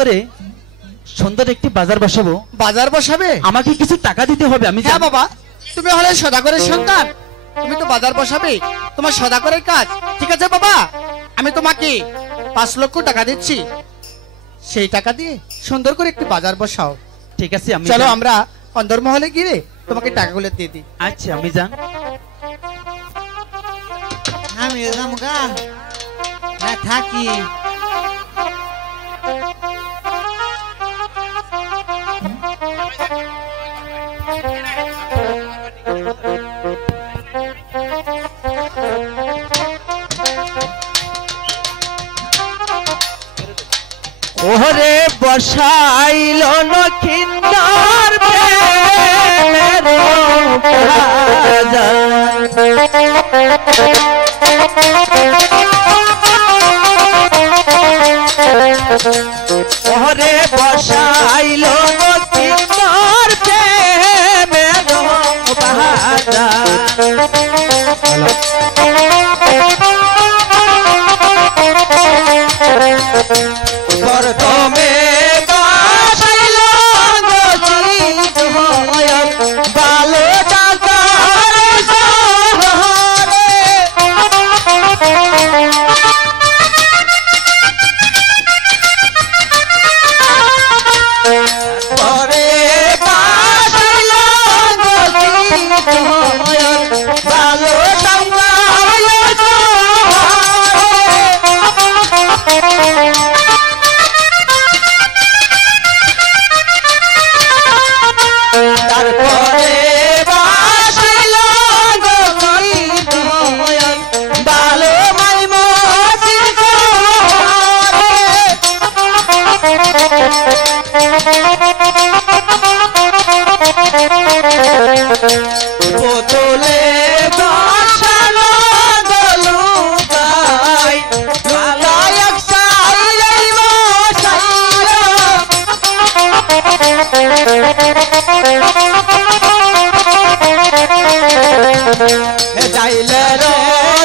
করে সুন্দর একটি বাজার বসাবো। বাজার বসাবে? আমাকে কিছু টাকা দিতে হবে। আমি হ্যাঁ বাবা, তুমি হলে সদাগরের সন্তান, তুমি তো বাজার বসাবে, তোমার সদাগরের কাজ। ঠিক আছে বাবা, আমি তোমাকে 5 লক্ষ টাকা দিচ্ছি, সেই টাকা দিয়ে সুন্দর করে একটি বাজার বসাও। ঠিক আছে, আমি চলো আমরা অন্দরমহলে গিয়ে তোমাকে টাকাগুলো দিয়ে দিই। আচ্ছা, আমি যান। আমি যামগা না থাকি। ওরে বসাইল লক্ষিন্দর প্রেমের বাজার। ওরে বসাইল লক্ষিন্দর প্রেমের বাজার। প্রথমে বসাইল গজিত হয় ভালো টাকার শহরে। পরে বসাইল গজিত হয় ভালো টাকার শহরে। তারপরে বাসাইল গজিত হয় ভালো মাইমতির ঘরে। বোতলে বসালো গলুকাই লুকাই এক সাইলেই বসাইল। যাইলে রে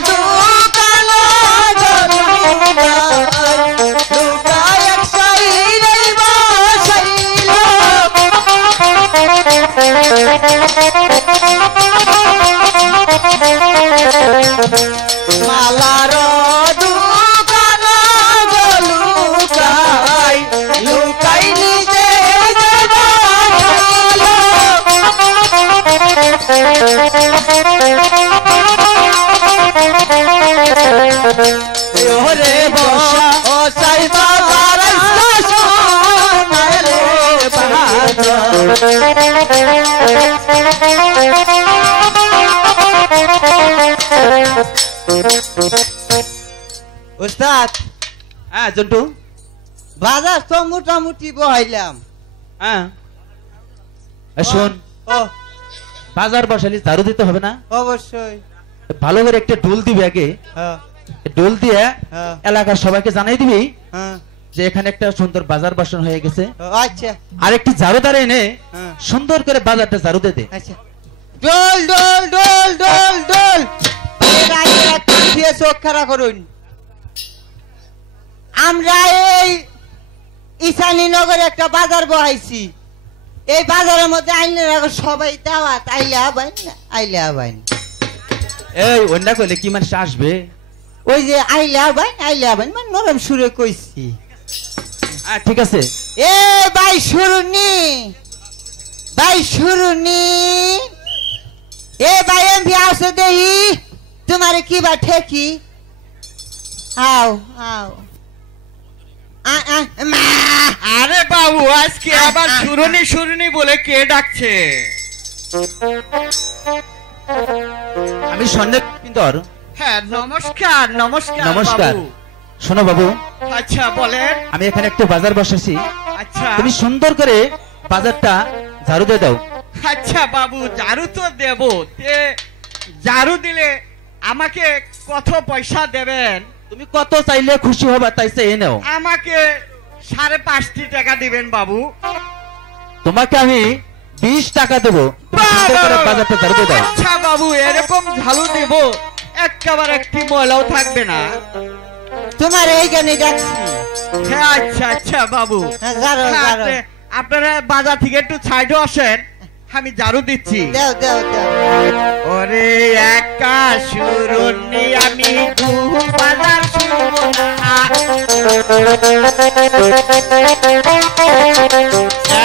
দোকান লুকাই এক সাইলেই বসাইল। মালার দোকান লুকাই লুকাই নিজে ওরে বসা ও সাই বাবার সোনারে উস্তাদ। হ্যাঁ জন্টু, বাজার তো মোটামুটি বহাইলাম। হ্যাঁ শোন, ও বাজার বসালি ঝাড়ু দিতে হবে না? অবশ্যই। ভালো করে একটা ডোল দিবি আগে। হ্যাঁ ডোল দিয়ে হ্যাঁ এলাকার সবাইকে জানাই দিবি হ্যাঁ। যে এখানে একটা সুন্দর বাজার বসানো হয়ে গেছে। আচ্ছা আর একটি ঝাড়ুদার এনে হ্যাঁ। সুন্দর করে বাজারটা ঝাড়ু দে দে। আচ্ছা। ডোল ডোল ডোল ডোল ডোল চোখ খারা করুন। আমরা এই ঈশানীনগরে একটা বাজার বহাইছি। এই বাজারের মধ্যে আইলে সবাই দাওয়াত, আইলে আবাইন না আইলে আবাইন। এই অন্য কইলে কি মানুষ আসবে? ওই যে আইলে আবাইন মানে নরম সুরে কইছি। ঠিক আছে। এ ভাই শুরুনি, ভাই শুরুনি, এ ভাই এমপি আসো দেহি তোমার কি বা ঠেকি। আও আও। আরে বাবু, আজকে আবার শুরুনি শুরুনি বলে কে ডাকছে? আমি সন্দেহ। হ্যাঁ নমস্কার নমস্কার নমস্কার। বাবু। শোনো বাবু, আচ্ছা বলেন। আমি এখানে একটা বাজার বসাইছি, আচ্ছা তুমি সুন্দর করে বাজারটা ঝাড়ু দিয়ে দাও। আচ্ছা বাবু, ঝাড়ু তো দেব, ঝাড়ু দিলে আমাকে কত পয়সা দেবেন? তুমি কত চাইলে খুশি হবা তাই চেয়ে নাও। আমাকে 5.5 টাকা দিবেন বাবু। তোমাকে আমি 20 টাকা দেবো, তুমি সুন্দর করে বাজারটা ঝাড়ু দিয়ে দাও। আচ্ছা বাবু, এরকম ঝাড়ু দেব একেবারে একটি ময়লাও থাকবে না। তোমার এইখানে ডাকছি। হ্যাঁ আচ্ছা আচ্ছা বাবু হ্যাঁ, জারো, হ্যাঁ, জারো। আপনারা বাজার থেকে একটু সাইডে আসেন, আমি ঝাড়ু দিচ্ছি। দেও দেও দেও। ওরে একা সুরনি আমি বাজার শুনবো না,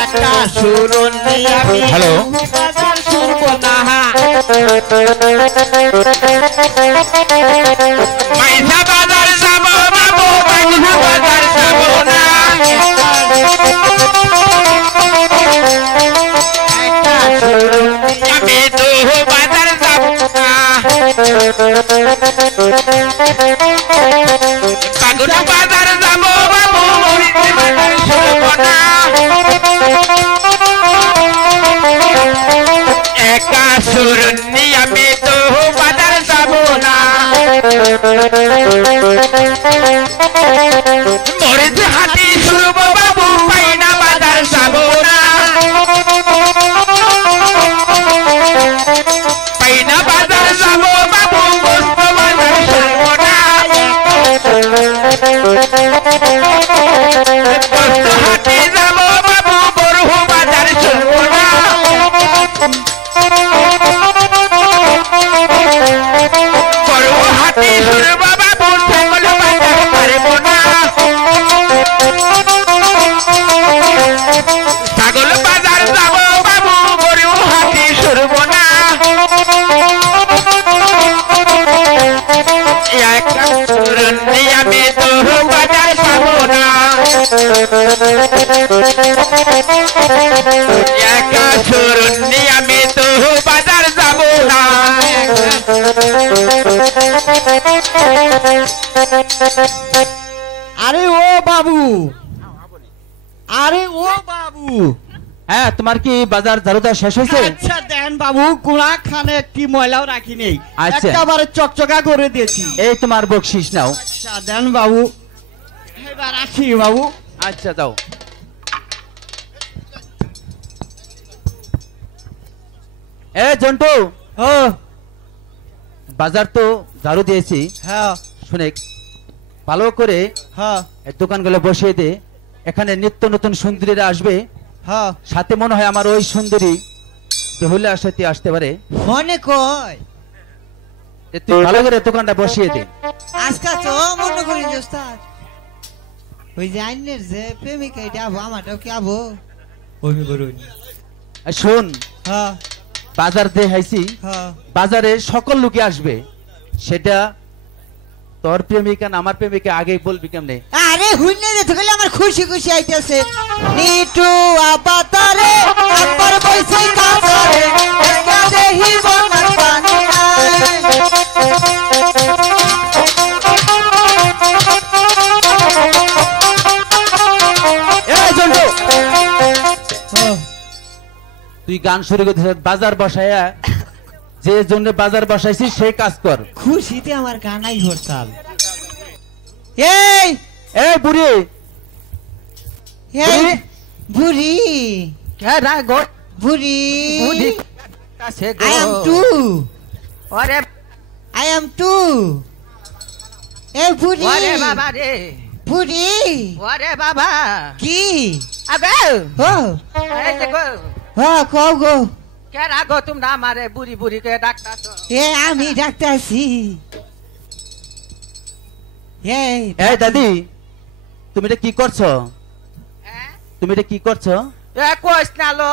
একা সুরনি আমি হ্যালো। বাজার শুনবো না, মাইসা বাজার যাবো বাবু, মাইসা বাজার যাবো না, একা সুরনি আমি বাজার যাবো না, পাগল বাজার যাবো বাবু, বাজার শুনবো না, একা সুরনি আমি বাজার যাবো না, মরিচ হাতি শুনবো বাবু, পাইনা বাজার যাবো না, পাইনা বাজার যাবো বাবু, গোস্ত বাজার শুনবো না, গোস্ত হাতি যাবো বাবু, বড় বাজার শুনবো না, বড় হাতি শুনবো বাবু, ছাগল বাজার পারবো না, ছাগল বাজার যাবো বাবু, বড় হাতি শুনবো না, একা সুরনি আমি বাজার পাবো না, একা সুরনি আমি বাজার যাবো না, আরে ও বাবু, আরে ও বাবু, হ্যাঁ তোমার কি বাজার ঝাড়ু দেওয়া শেষ হয়েছে? আচ্ছা দেন বাবু, কোনা খানে একটি ময়লাও রাখি নেই, আচ্ছা। একেবারে চকচকা করে দিয়েছি। এই তোমার বকশিস নাও। আচ্ছা দেন বাবু, এবার আসি বাবু। আচ্ছা দাও। এ জন্টু, ও বাজার তো ঝাড়ু দিয়েছি, হ্যাঁ শুনে ভালো করে হ্যাঁ এই দোকানগুলো বসিয়ে দে। এখানে নিত্য নতুন সুন্দরীরা আসবে, হ্যাঁ, সাথে মনে হয় আমার ওই সুন্দরী বেহুলা সাথে আসতে পারে। মনে কয় এ তুই ভালো করে দোকানটা বসিয়ে দে। আজকাল তো মনে করি যে ওস্তাদ, ওই যে আইনের যে প্রেমিকা এটা আবো, আমারটাও কি আবো? ওই বলুন। আর শোন, হ্যাঁ বাজার দেখাইছি, হ্যাঁ। বাজারে সকল লোকে আসবে, সেটা তোর প্রেমিকা না আমার প্রেমিকা আগেই বলবি কেমনে? আরে হুইনে যেতে গেলে আমার খুশি খুশি আইতেছে। নিটু আপাতারে আপার বইছে কাছারে, একা দেহি বনার পানি এই জন্টু, নাই। তুই গান শুরু করছিস, বাজার বসায়া যে জন্য বাজার বসাইছিস সেই কাজ কর। খুশিতে আমার গানাই হরতাল। এই এই বুড়ি, এই বুড়ি? বুড়ি বুড়ি I am two. ওরে I am two. এই বুড়ি ওরে বাবা রে, বুড়ি ওরে বাবা কি? আগে ও এই যে গো, ও কও গো। কে রাগো তোমরা আমারে বুড়ি বুড়ি কে ডাকতাছো? এ আমি ডাক্তারছি। এই এই দাদি, তুমি এটা কি করছো? হ্যাঁ? তুমি এটা কি করছো? এ কইস না লো,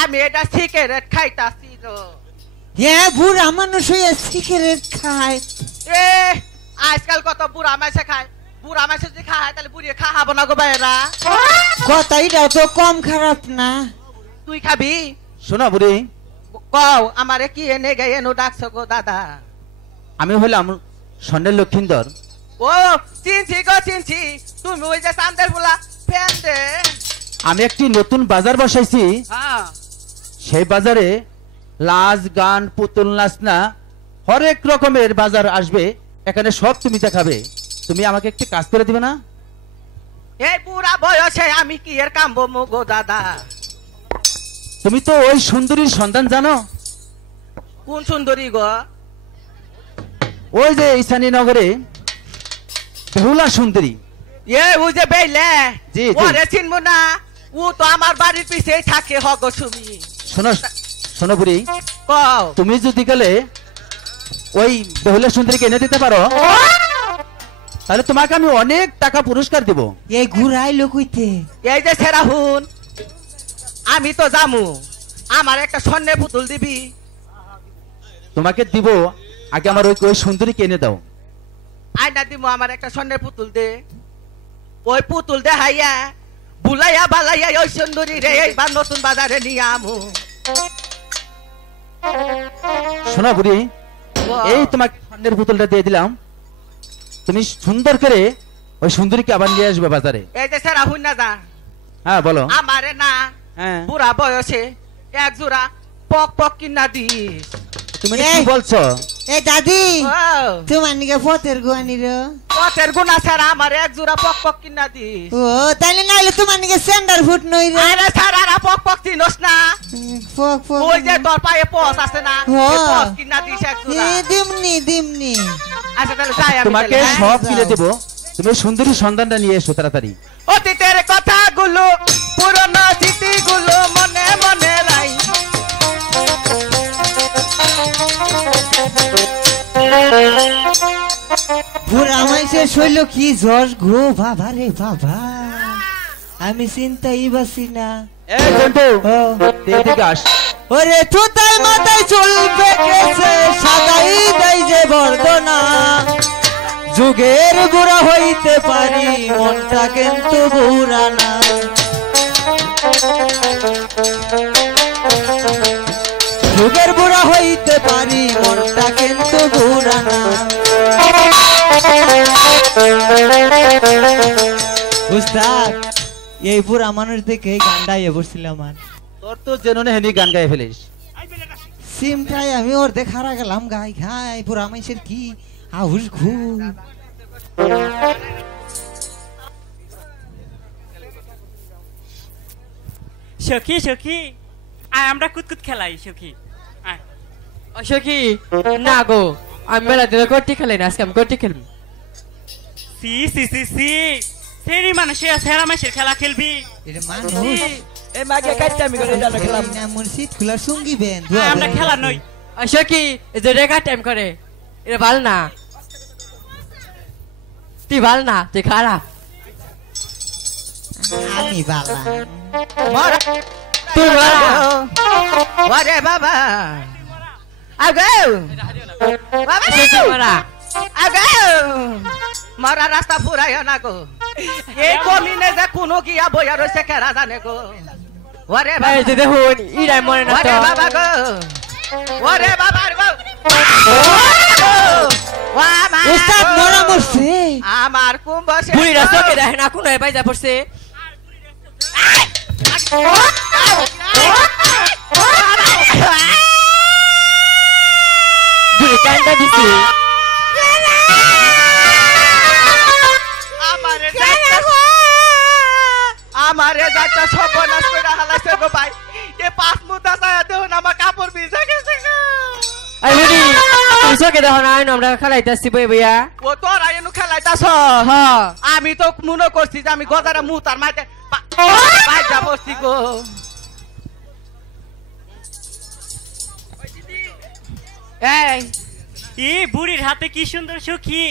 আমি এটা সিগারেট খাইতাছি লো। এ বুড়া মানুষ হয়ে সিগারেট খায়। এ আজকাল কত বুড়া মাইসে খায়, বুড়া মাইসে যদি খায় তাহলে বুড়ি খাবো না গো বাইরা। কথাইটাও তো কম খারাপ না। তুই খাবি? শোনো বুড়ি, কও আমারে কি এনে গে এনো ডাকছো গো দাদা? আমি হলাম স্বর্ণের লক্ষিন্দর। ও চিনছি গো চিনছি, তুমি ওই যে চান্দের বুলা ফ্যান দে। আমি একটি নতুন বাজার বসাইছি, হ্যাঁ সেই বাজারে লাজ গান পুতুল নাচনা হরেক রকমের বাজার আসবে, এখানে সব তুমি দেখাবে। তুমি আমাকে একটি কাজ করে দিবে না? এই বুড়া বয়সে আমি কি এর কামবো মো গো দাদা? তুমি তো ওই সুন্দরীর সন্ধান জানো? কোন সুন্দরী গো? ওই যে ঈশানী নগরে বেহুলা সুন্দরী। এ ও যে বেইলে জি, জি। ওরে চিনবো না, ও তো আমার বাড়ির পিছেই থাকে হগ সুমি। শোনো শোনো বুড়ি, কও তুমি যদি গেলে ওই বেহুলা সুন্দরীকে এনে দিতে পারো তাহলে তোমাকে আমি অনেক টাকা পুরস্কার দেব। এই ঘুরাইলো কইতে এই যে সেরাহুন, আমি তো জামু, আমার একটা স্বর্ণের পুতুল দিবি। তোমাকে দিব, আগে আমার ওই ওই সুন্দরীকে এনে দাও। আয়না দিব, আমার একটা স্বর্ণের পুতুল দে। ওই পুতুল দে হাইয়া বুলাইয়া বালাইয়া ওই সুন্দরী রে এইবার নতুন বাজারে নিয়ে আমু। শোনো বুড়ি, এই তোমাকে স্বর্ণের পুতুলটা দিয়ে দিলাম, তুমি সুন্দর করে ওই সুন্দরীকে আবার নিয়ে আসবে বাজারে। এই যে সেরাহুন না যা, হ্যাঁ বলো। আমারে না হ্যাঁ, বুড়া বয়সে এক জোড়া পক পক কিনা দিস। তুমি এটা কি বলছো? এই দাদি ও, তোমার নিকে পথের গুয়ানি রে পথের গুণা ছাড়া আমার এক জোড়া পক পক কিনা দিস। ও তাইলে নাইলে তোমার নিকে সেন্টার ফুট নই রে আরে ছাড়া পক পক চিনস না, ফক ফক ওই যে তোর পায়ে পস আছে না, হ্যাঁ। এই পস কিনা দিস এক জোড়া। দিমনি দিমনি আচ্ছা তাহলে যাই আমি তোমাকে তাহলে, হ্যাঁ? সব কিনে দেবো, তুমি ওই সুন্দরীর সন্ধানটা নিয়ে এসো তাড়াতাড়ি। অতীতের কথাগুলো পুরনো স্মৃতিগুলো মনে মনে রাই। পুরা মাইসে শৈল কি জশ গো বাবা রে বাবা, আমি চিন্তাই বাসি না। এই জন্টু, ও, এদিকে আস। ওরে তুতাই মাথায় চলবে গেছে সাদাই দেয় যে বর্দনা, যুগের বুড়া হইতে পারি মনটা কিন্তু বুড়া না। যুগের বুড়া হইতে পারি মনটা কিন্তু বুড়া না। উস্তাদ, এই বুড়া মানুষ দেখে এই গানটা বসছিলাম আর তোর তো যেন না হেনি গান গায়ে ফেলিস। সিমটাই আমি ওর দেখারা গেলাম গাই খাই পুরা মানুষের কি আউস ঘু। সখী সখী আয় আমরা কুতকুত খেলাই সখী আয়। সখী না গো, আমি মেলা দিনে গটি খেলাই না, আজকে আমি গটি খেলবি। সি সি সি সি সেরি মানুষে সেরা মাসের খেলা খেলবি? এটা মানুষ এই মাগে কাটতে আমি গটি ডালা খেলাম। না মুর্শিদ খুলার সঙ্গী বেন আয়, আমরা খেলা নই। সখী এই যে রেখা টাইম করে এটা ভাল না, তুই ভাল না, তুই খারাপ। আমি বালা মরা তুই ভালো। ওরে বাবা আগে বাবা সখী মারা। আগে মরা রাস্তা ফুরাইও না গো, এই কমিনে যে কোনো গিয়া বইয়া রয়েছে কেরা জানে গো। ওরে এই বাবা যে দেখুন ইরাই মরে না ওরে তো। বাবা গো, ওরে বাবা গো, উস্তাদ মরা মরছে। আমার কুম্ভ বুড়ি রাস্তাকে দেখে না, কোনো পাইজা পড়ছে। বুড়ি কান্দা দিছে। আমারে যাচ্ছে সর্বনাশ করে হালাইছে গো ভাই, এ পাঁচ মুদা ছায়া দেখুন আমার কাপড় ভিজে গেছে গো। এই বুড়ি তুমি চোখে দেখো না, আইন আমরা খেলাইতেছি বই বইয়া। ও তোরা এনু খেলাইতাছ, হ্যাঁ আমি তো মনে করছি যে আমি গজারে মুতার মাঝে বাইজা বসছি গো। এই এই বুড়ির হাতে কি সুন্দর সখী,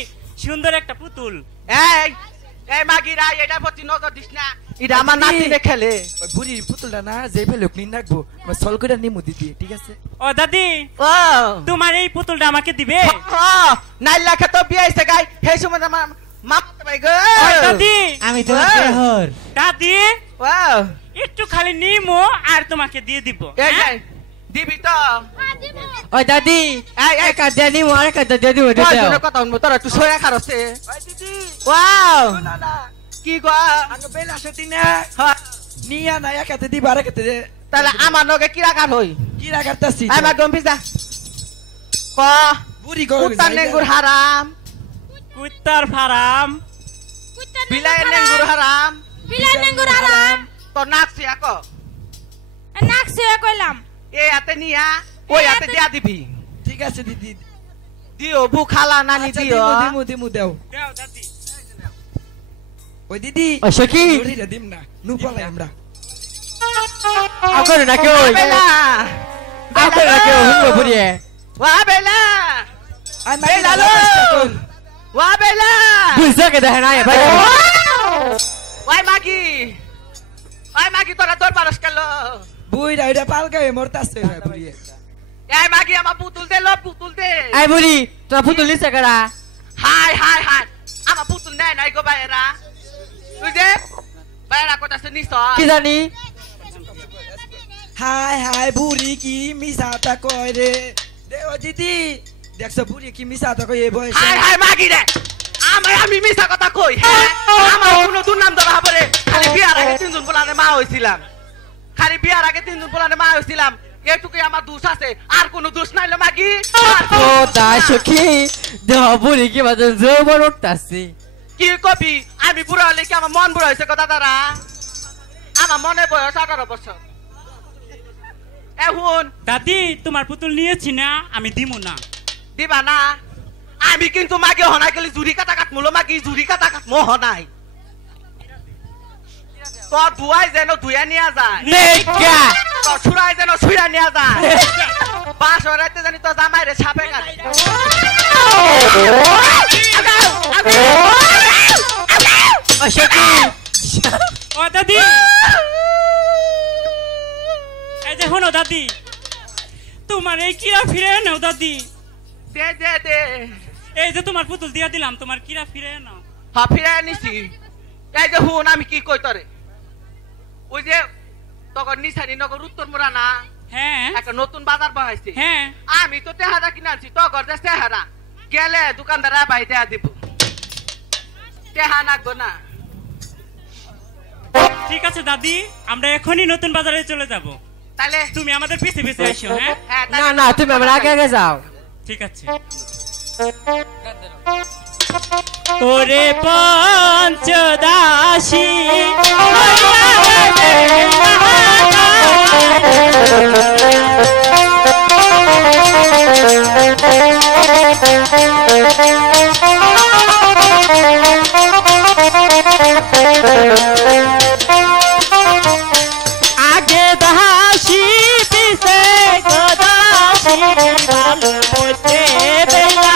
সুন্দর একটা পুতুল। এই এই মাগিরা এটার প্রতি নজর দিস না, এটা আমার নাতিনে খেলে। ওই বুড়ির পুতুলটা না যে ফেলে ক্লিন রাখবো, আমরা সল করে নিমু দিদি, ঠিক আছে? ও দাদি, ও তোমার এই পুতুলটা আমাকে দিবে? নাইলা খেতো বিয়াইছে গাই, সেই সময় আমার মামাতে ভাই গো। ও দাদি, আমি তো দেহর দাদি ও একটু খালি নিমো আর তোমাকে দিয়ে দিব। এই হ্যাঁ? এই, দিবি তো? ওই দাদি এই এই একা দিয়ে নিমো আর একা দিয়ে দিব। কয়জনের কথা শুনবো, তোরা একটু সয়া খারছে। ওয়াও কি গো, আগে বেলা সেটি না হ্যাঁ, নিয়া না একাতে দিবা আর একাতে তাহলে আমার লগে কি রাখার হই? কি রাখারতাছি? আমার গম্ভীর যা ক বুড়ি গো কুত্তার নেঙ্গুর হারাম, কুত্তার ফারাম, বিলাইয়ের নেঙ্গুর হারাম, বিলাই নেঙ্গুর আরাম তোর নাচছি আক নাক সয়ে কইলাম এ হাতে নিয়া ওই হাতে দিয়া দিবি। ঠিক আছে দিদি, দিও বু খালা নানি আচ্ছা, দিও। দিমু দিমু দিমু দেও। দাও দাদি। ওই দিদি ও সখী দড়িটা দিম না নু পালাই আমরা আকরে না কেউ বেলা আকরে না কেউ হুঙ্গো বুড়িয়ে ওয়া বেলা আই মাই বেলা লো ওয়া বেলা বুঝছো কে দেখে না ভাই ওই মাগি তোরা তোর পারস কেন বুইরা এটা পালকায় মরতাছে বুড়িয়ে এই মাগি আমার পুতুল দে লো পুতুল দে আই বুড়ি তোরা পুতুল নিছে কারা হাই আমার পুতুল নাই গো বাইরা তুই যে বাইরা কোথাছে নিছ কি জানি হাই হাই বুড়ি কি মিসাতা কয় রে দে ও দিদি দেখছ বুড়ি কি মিসাতা কয় এই বয়সে হাই মাগি রে আমি মিছা কথা কই হ্যাঁ আমার কোনো দুর্নাম ধরা হবে রে খালি বিয়ার আগে 3 জন বলানে মা হইছিলাম এটুকুই আমার দোষ আছে আর কোনো দোষ নাইলে মাগি ও তাই সখী দেহ বুড়ি কি বাজে জবর উঠতাছে কি কবি আমি বুড়া হলে কি আমার মন বুড়া হয়েছে কথা দাদা আমার মনে বয়স 18 বছর এখন দাদি তোমার পুতুল নিয়েছি না আমি দিমু না দিবা না আমি কিন্তু মাগে হনাই গেলে জুরি কাটা কাটমুলো মাগি জুরি কাটা কাটমো হনাই তোর ধুয়াই যেন ধুয়া নিয়ে যায় নেকা তোর ছুড়াই যেন ছুড়া নিয়ে যায় বাস হরাইতে জানি তো জামাই রে ছাপে কাটে ও সখী ও দাদি এই যে শোনো দাদি তোমার এই কিরা ফিরে নাও দাদি দে এই যে তোমার পুতুল দিয়া দিলাম তোমার কিরা ফিরে নাও ফিরে নিছি এই যে হুন আমি কি কই তরে ওই যে তখন নিশানি নগর উত্তর মোড়া না হ্যাঁ একটা নতুন বাজার বানাইছে হ্যাঁ আমি তো টেহারা কিনে আনছি তগর যে টেহারা গেলে দোকানদার বাই দেয়া দিব টেহা নাকবো না ঠিক আছে দাদি আমরা এখনই নতুন বাজারে চলে যাব তাহলে তুমি আমাদের পিছে পিছে এসো হ্যাঁ হ্যাঁ না না তুমি আমার আগে আগে যাও ঠিক আছে ওরে পঞ্চদাসী আগে দাসী পিছে গদাসী ভালো বলতে বেলা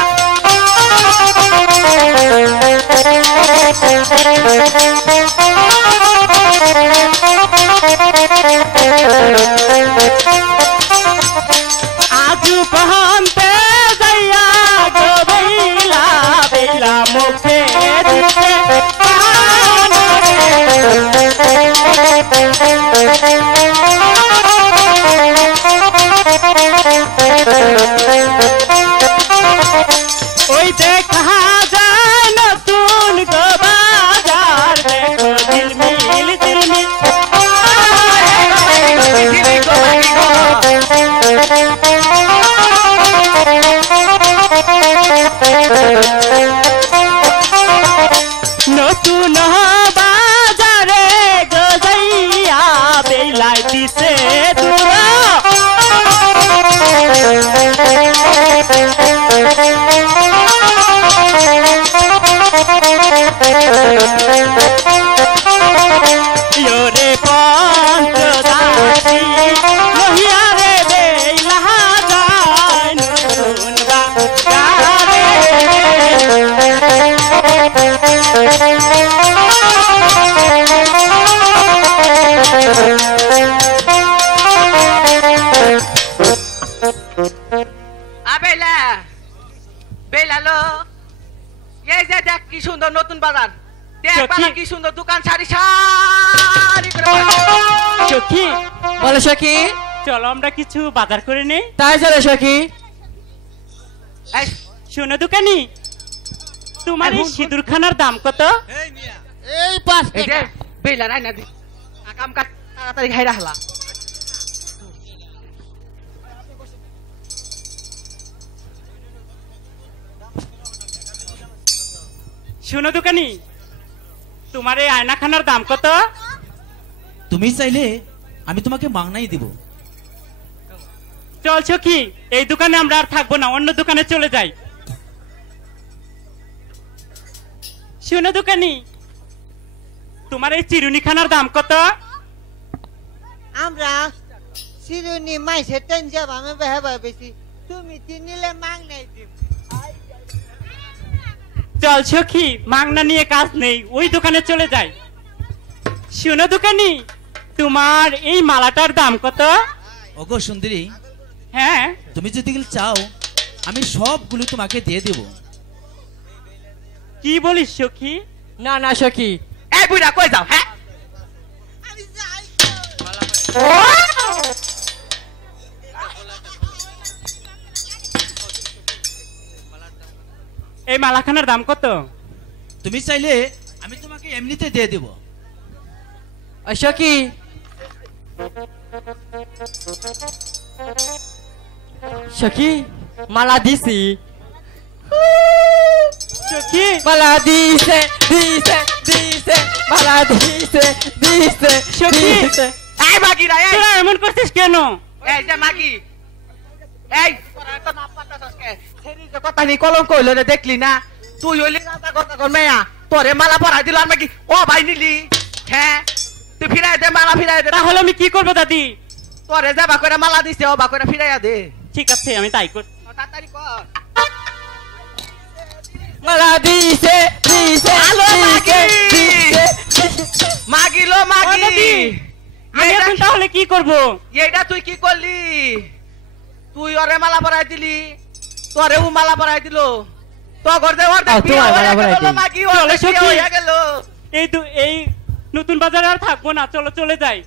आजू पहनते जैया गो बेला बेला मुखे दिखे ওই দেখা যায় নতুন গো বাজার দেখো ঝিলমিল ঝিলমিল নতুন বাজারে গজাইয়া বেলাই দিছে দূরা রে পঞ্চদাসী মহিয়া রে বেলা যায় নতুন বাজারে আবেলা বেলালো এই যে দেখ কি সুন্দর নতুন বাজার দেখ বালা কি সুন্দর দোকান সারি সারি করে সখী বলো সখী চলো আমরা কিছু বাজার করে নেই তাই চলে সখী এই শোনো দোকানি তোমার এই সিঁদুরখানার দাম কত এই 5 এই যে বেলা রাইনা দি কাম কাট তাড়াতাড়ি খাই রাখলা শোনো দোকানি তোমার এই আয়নাখানার দাম কত তুমি চাইলে আমি তোমাকে মাংনাই দিব। চল সখী এই দোকানে আমরা আর থাকবো না অন্য দোকানে চলে যাই শোনো দোকানি তোমার এই চিরুনি খানার দাম কত? আমরা চিরুনি মাইসের টেন যাব আমি বেহাবা বেশি তুমি তিনিলে মাং নাই দিম চল সখী, মাংনা নিয়ে কাজ নেই, ওই দোকানে চলে যাই। শোনো দোকানি, তোমার এই মালাটার দাম কত? ওগো সুন্দরী, হ্যাঁ, তুমি যদি চাও আমি সবগুলো তোমাকে দিয়ে দেব। কি বলিস সখী? না না সখী, এই বুইড়া কই যাও হ্যাঁ? এই মালাখানার দাম কত? তুমি চাইলে আমি তোমাকে এমনিতে দিয়ে দেব। ও সখী, সখী মালা দিছি, সখী, মালা দিছে দিছে দিছে, মালা দিছে দিছে সখী। দিছে। এই মাগিরা এই তোরা এমন করছিস কেন? এই যে মাগি এই তোরা তো না পাতাছস কে সেরি যে কথা নি কলঙ্ক হইলো রে দেখলি না তুই হইলি রাজা কথা কর মেয়া তোরে মালা পরাই দিল আর মাগি ও ভাই নিলি হ্যাঁ তুই ফিরাই দে মালা ফিরাই দে তাহলে আমি কি করবো দাদি? তোরে যাবা করে মালা দিছে ও বা করে ফিরাইয়া দে ঠিক আছে, আমি তাই কর। তাড়াতাড়ি কর মালা দিছে দিছে আলো মাগি দিছে। মাগি লো ও মাগি দাদি, আমি এখন তাহলে কি করব? এইটা তুই কি করলি তুই ওরে মালা পরাই দিলি তোরে ও মালা পরাই দিল তো ঘর দে ওর তোমার মালা পরাই দিল। মাগি চলো ওরে সখী। হয়ে গেল এই নতুন বাজারে আর থাকবো না, চলো চলে যাই।